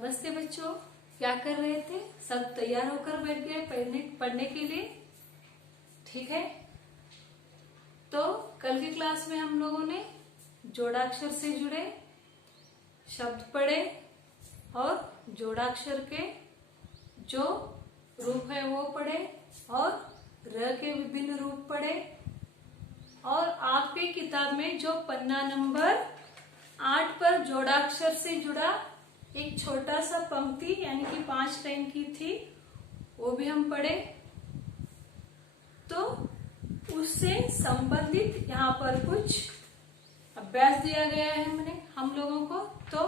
नमस्ते बच्चों, क्या कर रहे थे? सब तैयार होकर बैठ गए पढ़ने के लिए। ठीक है, तो कल की क्लास में हम लोगों ने जोड़ाक्षर से जुड़े शब्द पढ़े और जोड़ाक्षर के जो रूप है वो पढ़े और र के विभिन्न रूप पढ़े। और आपकी किताब में जो पन्ना नंबर 8 पर जोड़ाक्षर से जुड़ा एक छोटा सा पंक्ति यानी कि 5 लाइन की थी, वो भी हम पढ़े। तो उससे संबंधित यहाँ पर कुछ अभ्यास दिया गया है हम लोगों को। तो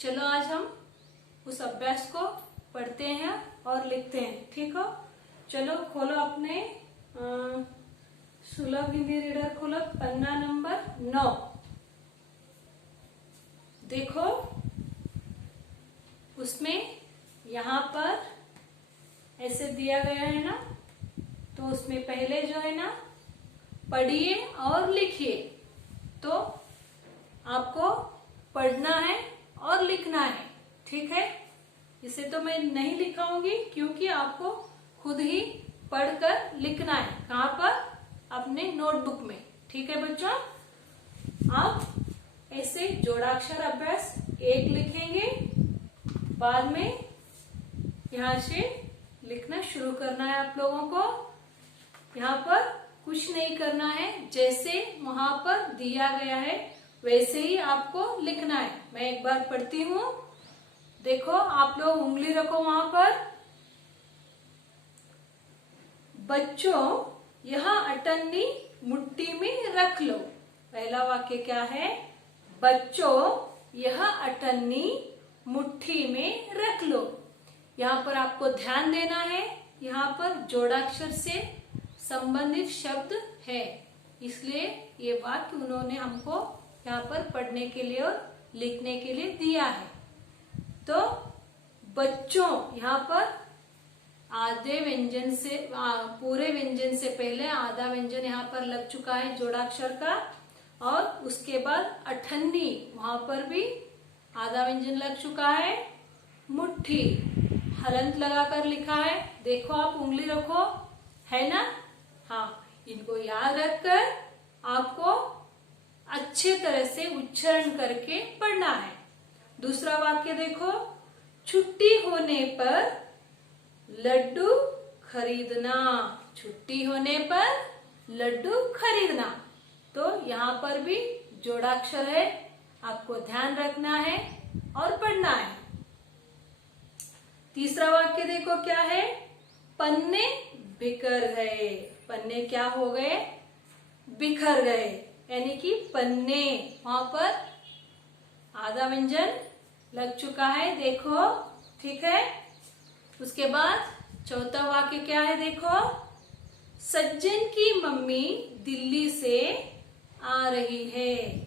चलो आज हम उस अभ्यास को पढ़ते हैं और लिखते हैं। ठीक हो? चलो खोलो अपने सुलभ हिंदी रीडर खोलो, पन्ना नंबर 9। देखो उसमें यहाँ पर ऐसे दिया गया है ना, तो उसमें पहले जो है ना, पढ़िए और लिखिए। तो आपको पढ़ना है और लिखना है। ठीक है, इसे तो मैं नहीं लिखाऊंगी क्योंकि आपको खुद ही पढ़कर लिखना है। कहाँ पर? अपने नोटबुक में। ठीक है बच्चों, आप ऐसे जोड़ाक्षर अभ्यास 1 लिखेंगे, बाद में यहाँ से लिखना शुरू करना है आप लोगों को। यहाँ पर कुछ नहीं करना है, जैसे वहां पर दिया गया है वैसे ही आपको लिखना है। मैं एक बार पढ़ती हूँ, देखो आप लोग उंगली रखो वहां पर। बच्चों यह अटन्नी मुट्ठी में रख लो। पहला वाक्य क्या है? बच्चों यह अटन्नी मुट्ठी में रख लो। यहाँ पर आपको ध्यान देना है, यहाँ पर जोड़ाक्षर से संबंधित शब्द है, इसलिए ये वाक्य उन्होंने हमको यहाँ पर पढ़ने के लिए और लिखने के लिए दिया है। तो बच्चों यहाँ पर आधे व्यंजन से पूरे व्यंजन से पहले आधा व्यंजन यहाँ पर लग चुका है जोड़ाक्षर का, और उसके बाद अठन्नी वहां पर भी आधा व्यंजन लग चुका है। मुट्ठी हलंत लगाकर लिखा है, देखो आप उंगली रखो, है ना? हाँ, इनको याद रखकर आपको अच्छे तरह से उच्चारण करके पढ़ना है। दूसरा वाक्य देखो, छुट्टी होने पर लड्डू खरीदना। छुट्टी होने पर लड्डू खरीदना। तो यहाँ पर भी जोड़ाक्षर है, आपको ध्यान रखना है और पढ़ना है। तीसरा वाक्य देखो क्या है? पन्ने बिखर गए। पन्ने क्या हो गए? बिखर गए, यानी कि पन्ने वहां पर आधा व्यंजन लग चुका है, देखो। ठीक है, उसके बाद चौथा वाक्य क्या है? देखो, सज्जन की मम्मी दिल्ली से आ रही है।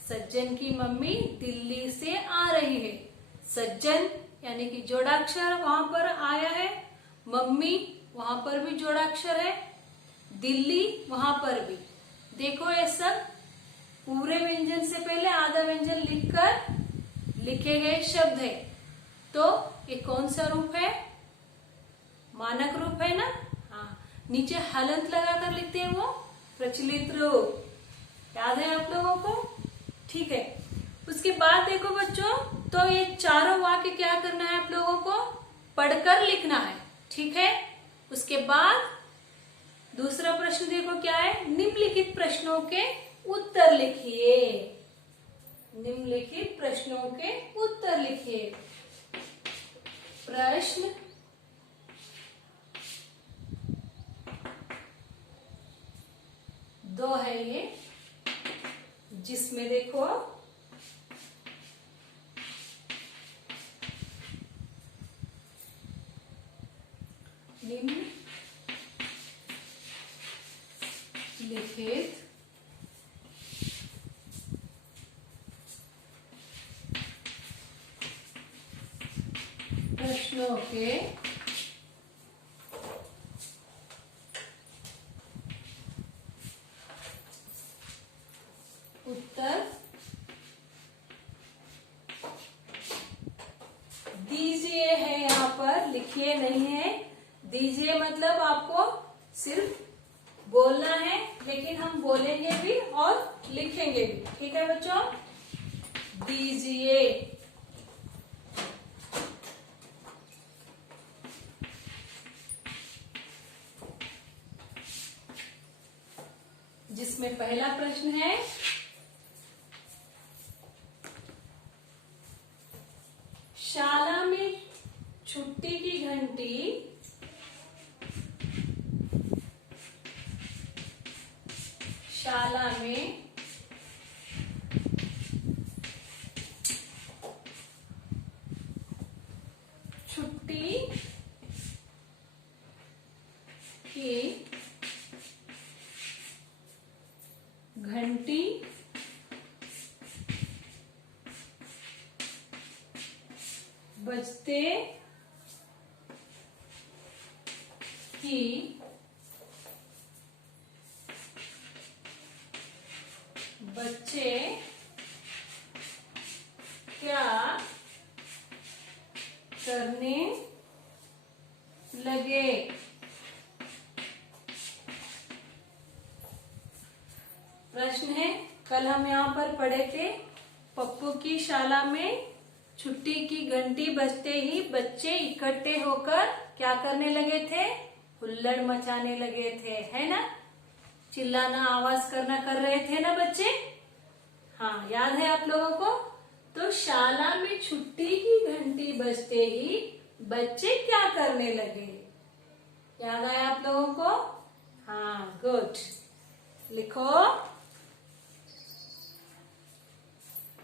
सज्जन की मम्मी दिल्ली से आ रही है। सज्जन यानी कि जोड़ाक्षर वहां पर आया है, मम्मी वहां पर भी जोड़ाक्षर है, दिल्ली वहां पर भी। देखो ये सब पूरे व्यंजन से पहले आधा व्यंजन लिखकर लिखे गए शब्द है। तो ये कौन सा रूप है? मानक रूप है ना? हाँ, नीचे हलंत लगाकर लिखते हैं, वो प्रचलित रूप। याद है आप लोगों को? ठीक है, उसके बाद देखो बच्चों, तो ये चारों वाक्य क्या करना है आप लोगों को? पढ़कर लिखना है। ठीक है, उसके बाद दूसरा प्रश्न देखो क्या है? निम्नलिखित प्रश्नों के उत्तर लिखिए। निम्नलिखित प्रश्नों के उत्तर लिखिए। प्रश्न 2 है ये, जिसमें देखो निम्नलिखित प्रश्नों के उत्तर लिखिए नहीं है। दीजिए मतलब आपको सिर्फ बोलना है, लेकिन हम बोलेंगे भी और लिखेंगे भी। ठीक है बच्चों, दीजिए। जिसमें पहला प्रश्न है, शाला में छुट्टी की घंटी शाला में छुट्टी की घंटी बजते ही बच्चे क्या करने लगे? प्रश्न है, कल हम यहाँ पर पढ़े थे, पप्पू की शाला में छुट्टी की घंटी बजते ही बच्चे इकट्ठे होकर क्या करने लगे थे? हुल्लड़ मचाने लगे थे, है ना? चिल्लाना, आवाज करना कर रहे थे ना बच्चे? हाँ, याद है आप लोगों को? तो शाला में छुट्टी की घंटी बजते ही बच्चे क्या करने लगे? याद आया आप लोगों को? हाँ, गुड। लिखो।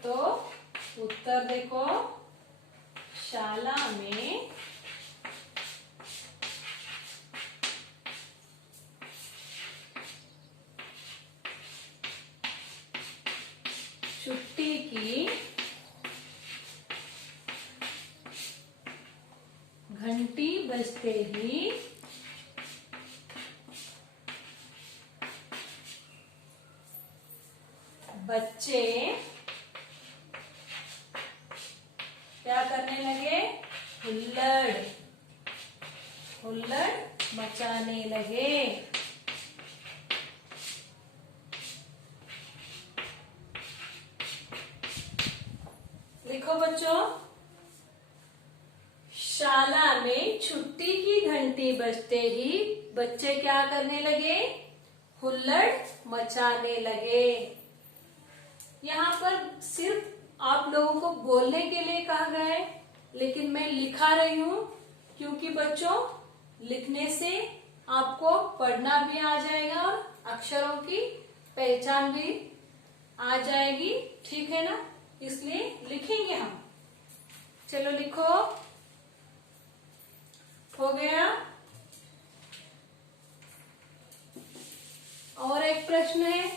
तो उत्तर देखो, शाला में छुट्टी की घंटी बजते ही बच्चे क्या करने लगे? हुल्लड़ मचाने लगे। लिखो बच्चों, शाला में छुट्टी की घंटी बजते ही बच्चे क्या करने लगे? हुल्लड़ मचाने लगे। यहाँ पर सिर्फ आप लोगों को बोलने के लिए कहा गया है, लेकिन मैं लिखा रही हूँ क्योंकि बच्चों लिखने से आपको पढ़ना भी आ जाएगा और अक्षरों की पहचान भी आ जाएगी। ठीक है ना? इसलिए लिखेंगे हम। चलो लिखो। हो गया। और एक प्रश्न है,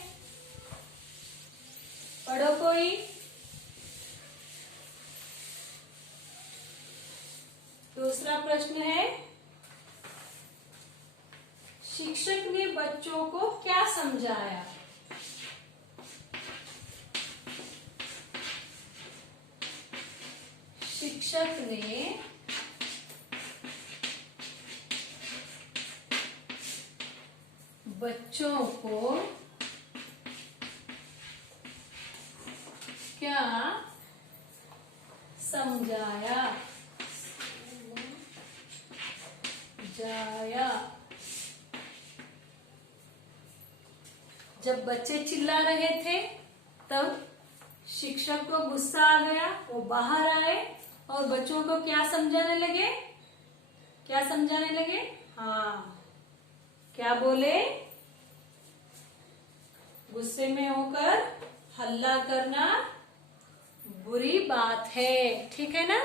पढ़ो कोई। दूसरा प्रश्न है, शिक्षक ने बच्चों को क्या समझाया? शिक्षक ने बच्चों को क्या समझाया? जब बच्चे चिल्ला रहे थे तब शिक्षक को गुस्सा आ गया, वो बाहर आए और बच्चों को क्या समझाने लगे? हाँ, क्या बोले? गुस्से में होकर हल्ला करना बुरी बात है। ठीक है ना?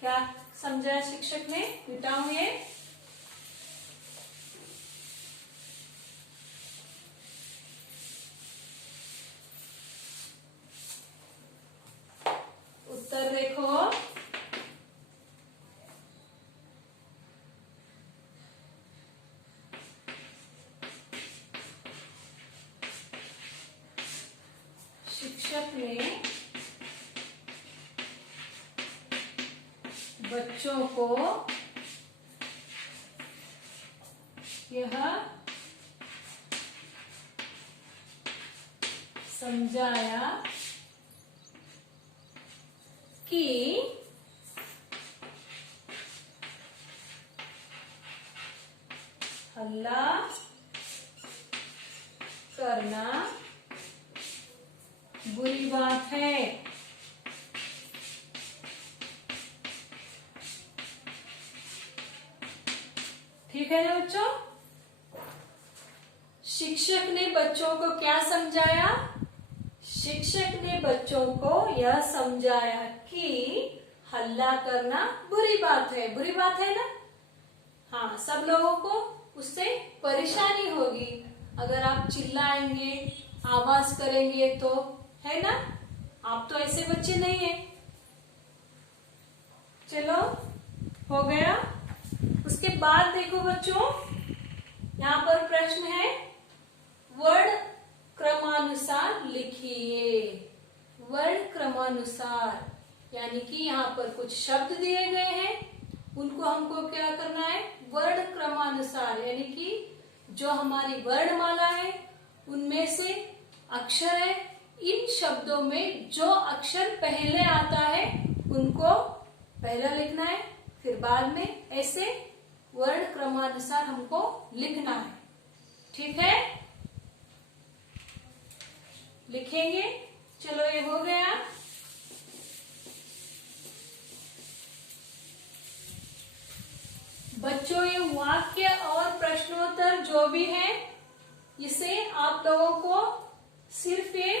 क्या समझाया शिक्षक ने? मिटाऊं ये? उत्तर देखो। शिक्षक ने बच्चों को यह समझाया कि हल्ला करना बुरी बात है। ठीक है ना बच्चों? शिक्षक ने बच्चों को क्या समझाया? शिक्षक ने बच्चों को यह समझाया कि हल्ला करना बुरी बात है। बुरी बात है ना? हाँ, सब लोगों को उससे परेशानी होगी अगर आप चिल्लाएंगे, आवाज करेंगे तो, है ना? आप तो ऐसे बच्चे नहीं है। चलो, हो गया। उसके बाद देखो बच्चों, यहाँ पर प्रश्न है, वर्ण क्रमानुसार लिखिए। वर्ण क्रमानुसार यानी कि यहाँ पर कुछ शब्द दिए गए हैं, उनको हमको क्या करना है? वर्ण क्रमानुसार यानी कि जो हमारी वर्णमाला है उनमें से अक्षर है, इन शब्दों में जो अक्षर पहले आता है उनको पहला लिखना है, फिर बाद में ऐसे वर्ण क्रमानुसार हमको लिखना है। ठीक है? लिखेंगे। चलो, ये हो गया। बच्चों, ये वाक्य और प्रश्नोत्तर जो भी है, इसे आप लोगों को सिर्फ ये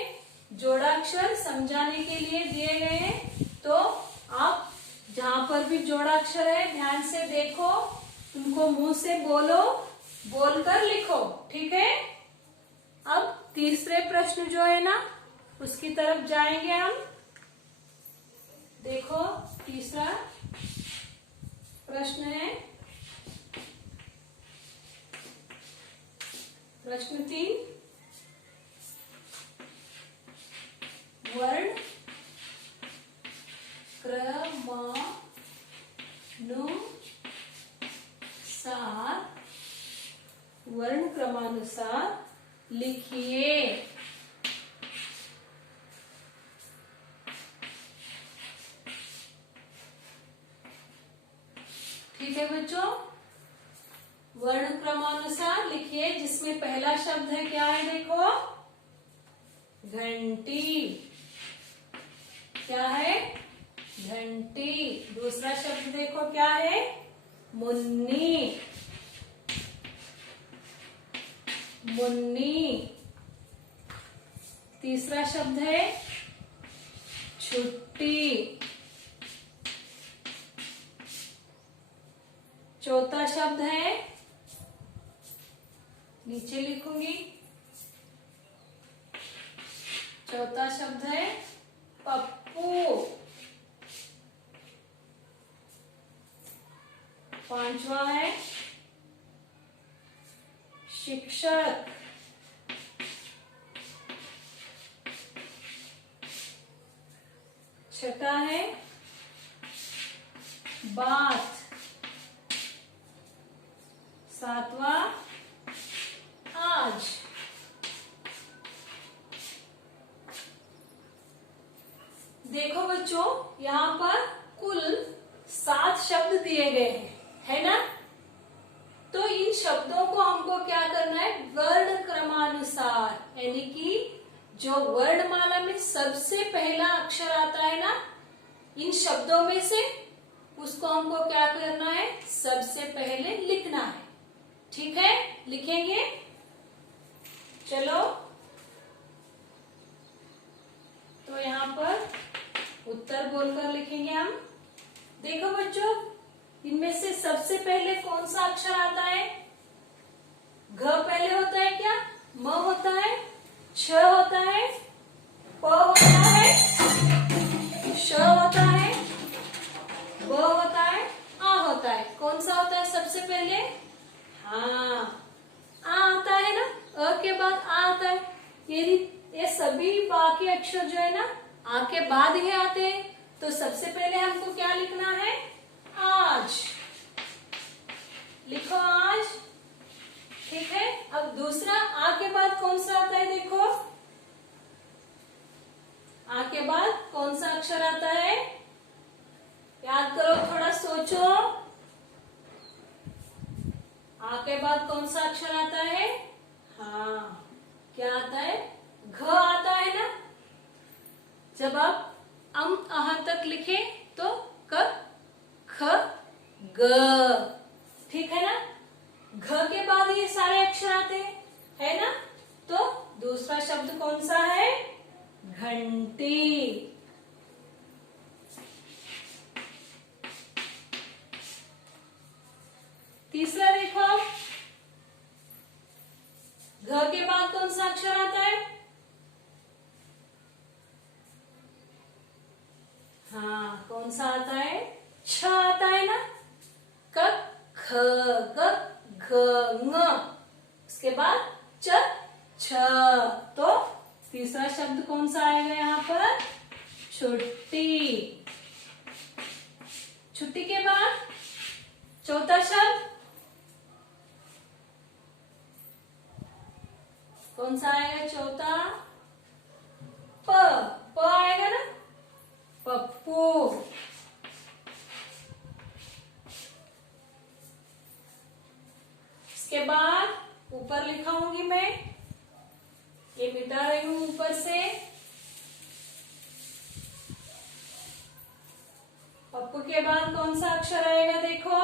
जोड़ाक्षर समझाने के लिए दिए गए हैं। तो आप जहां पर भी जोड़ाक्षर है ध्यान से देखो, उनको मुंह से बोलो, बोलकर लिखो। ठीक है? अब तीसरे प्रश्न जो है ना, उसकी तरफ जाएंगे हम। देखो, तीसरा प्रश्न है, प्रश्न 3, वर्ण क्रमानुसार लिखिए। ठीक है बच्चों? वर्ण क्रमानुसार लिखिए, जिसमें पहला शब्द है, क्या है? देखो, घंटी। क्या है? घंटी। दूसरा शब्द देखो, क्या है? मुन्नी। मुन्नी। तीसरा शब्द है छुट्टी। चौथा शब्द है, नीचे लिखूंगी, चौथा शब्द है पप्पू। पांचवा है शिक्षक। छठा है बात। सातवां आज। देखो बच्चों, यहाँ पर कुल 7 शब्द दिए गए हैं, है ना? तो इन शब्दों को हमको क्या करना है? वर्ण क्रमानुसार यानी कि जो वर्णमाला में सबसे पहला अक्षर आता है ना, इन शब्दों में से उसको हमको क्या करना है? सबसे पहले लिखना है। ठीक है? लिखेंगे। चलो, तो यहाँ पर उत्तर बोलकर लिखेंगे हम। देखो बच्चों, इनमें से सबसे पहले कौन सा अक्षर आता है? घ पहले होता है क्या? म होता है, छ होता है, प होता है, श होता है, ब होता है, आ होता है। कौन सा होता है सबसे पहले? हाँ, आ आता है ना, अ के बाद आ आता है। ये सभी बाकी अक्षर जो है ना, आ के बाद ही आते हैं। तो सबसे पहले हमको क्या लिखना है? आज। लिखो आज। ठीक है। अब दूसरा आ के बाद कौन सा आता है, देखो आ के बाद कौन सा अक्षर आता है, याद करो, थोड़ा सोचो। आ के बाद कौन सा अक्षर आता है, हाँ क्या आता है, घ आता है ना। जब आप अह तक लिखे तो क ख ग, ठीक है ना। घ के बाद ये सारे अक्षर आते हैं, है ना। तो दूसरा शब्द कौन सा है, घंटी। तीसरा देखो, घ के बाद कौन सा अक्षर आता है, हाँ कौन सा आता है, छ आता है ना। क ख ग घ ng, उसके बाद च छ। तो तीसरा शब्द कौन सा आएगा यहाँ पर, छुट्टी। छुट्टी के बाद चौथा शब्द कौन सा आएगा, चौथा प आएगा ना, पप्पू। इसके बाद ऊपर लिखाऊंगी मैं, ये मिटा रही हूं ऊपर से। पप्पू के बाद कौन सा अक्षर आएगा, देखो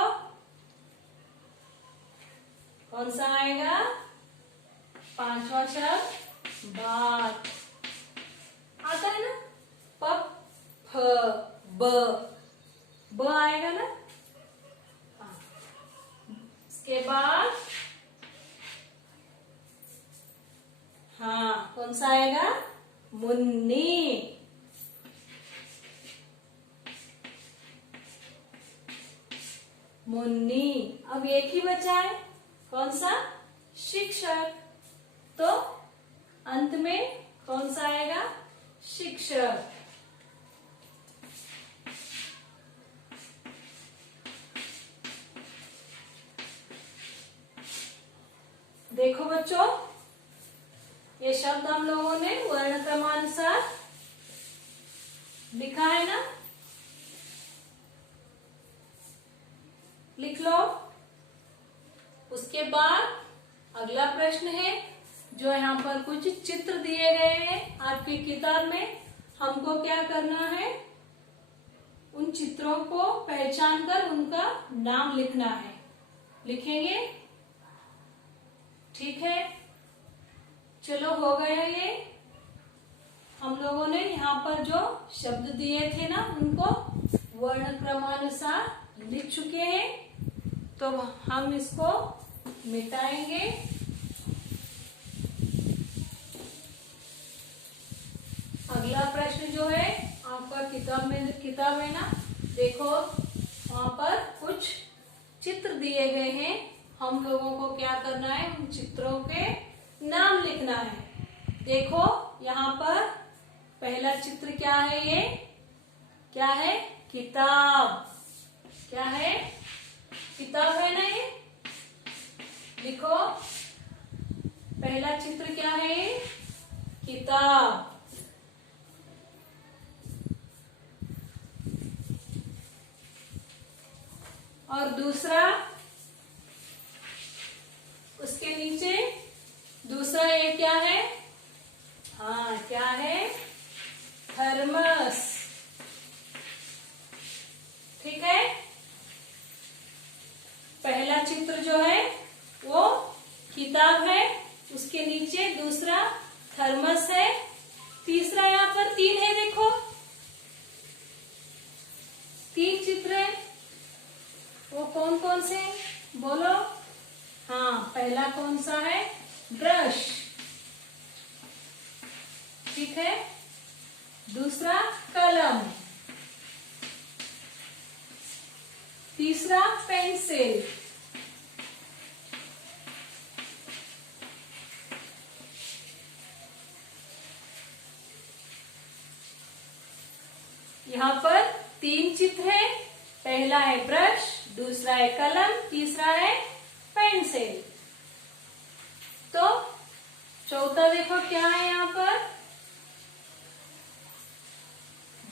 कौन सा आएगा, पांचवा शब्द बात आता है ना, प फ ब आएगा ना। हाँ। इसके बाद हाँ कौन सा आएगा, मुन्नी। मुन्नी। अब एक ही बचा है, कौन सा, शिक्षक। तो अंत में कौन सा आएगा, शिक्षक। देखो बच्चों, ये शब्द हम लोगों ने वर्ण क्रमानुसार लिखा है ना, लिख लो। उसके बाद अगला प्रश्न है, जो यहाँ पर कुछ चित्र दिए गए हैं आपकी किताब में, हमको क्या करना है, उन चित्रों को पहचान कर उनका नाम लिखना है। लिखेंगे, ठीक है। चलो हो गया ये। हम लोगों ने यहाँ पर जो शब्द दिए थे ना, उनको वर्ण क्रमानुसार लिख चुके हैं। तो हम इसको मिटाएंगे। अगला प्रश्न जो है आपका किताब में ना, देखो वहां पर कुछ चित्र दिए गए हैं। हम लोगों को क्या करना है, उन चित्रों के नाम लिखना है। देखो यहाँ पर पहला चित्र क्या है, ये क्या है, किताब। क्या है, किताब है ना ये। लिखो, पहला चित्र क्या है, किताब। और दूसरा, उसके नीचे दूसरा ये क्या है, हाँ क्या है, थर्मस। ठीक है। पहला चित्र जो है वो किताब है, उसके नीचे दूसरा थर्मस है, तीसरा यहाँ पर तीन है। देखो तीन चित्र है, वो कौन कौन से बोलो। हाँ, पहला कौन सा है, ब्रश। ठीक है। दूसरा कलम, तीसरा पेंसिल, यहाँ पर तीन चित्र है। पहला है ब्रश, दूसरा है कलम, तीसरा है पेंसिल। तो चौथा देखो क्या है यहाँ पर,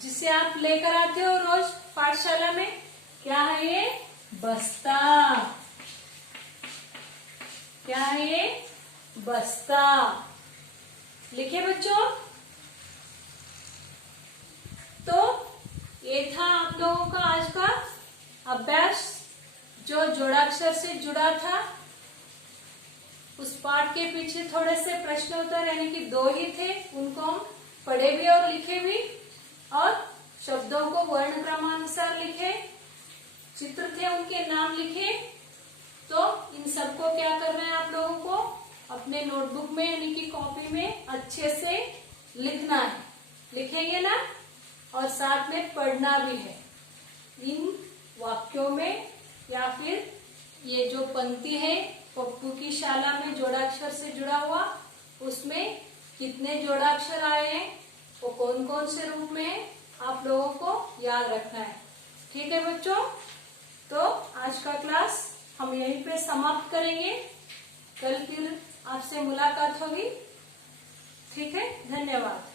जिसे आप लेकर आते हो रोज पाठशाला में, क्या है ये? बस्ता। क्या है ये? बस्ता। लिखे बच्चों? तो ये था आप लोगों का आज का अभ्यास जो जोड़ाक्षर से जुड़ा था। उस पाठ के पीछे थोड़े से प्रश्न उत्तर यानी कि 2 ही थे, उनको हम पढ़े भी और लिखे भी, और शब्दों को वर्ण क्रमानुसार लिखे, चित्र थे उनके नाम लिखे। तो इन सबको क्या करना है आप लोगों को अपने नोटबुक में यानी कि कॉपी में अच्छे से लिखना है। लिखेंगे ना? और साथ में पढ़ना भी है। इन वाक्यों में या फिर ये जो पंक्ति है पप्पू की शाला में जोड़ाक्षर से जुड़ा हुआ, उसमें कितने जोड़ाक्षर आए हैं, वो कौन कौन से रूप में है, आप लोगों को याद रखना है। ठीक है बच्चों? तो आज का क्लास हम यहीं पे समाप्त करेंगे। कल फिर आपसे मुलाकात होगी। ठीक है, धन्यवाद।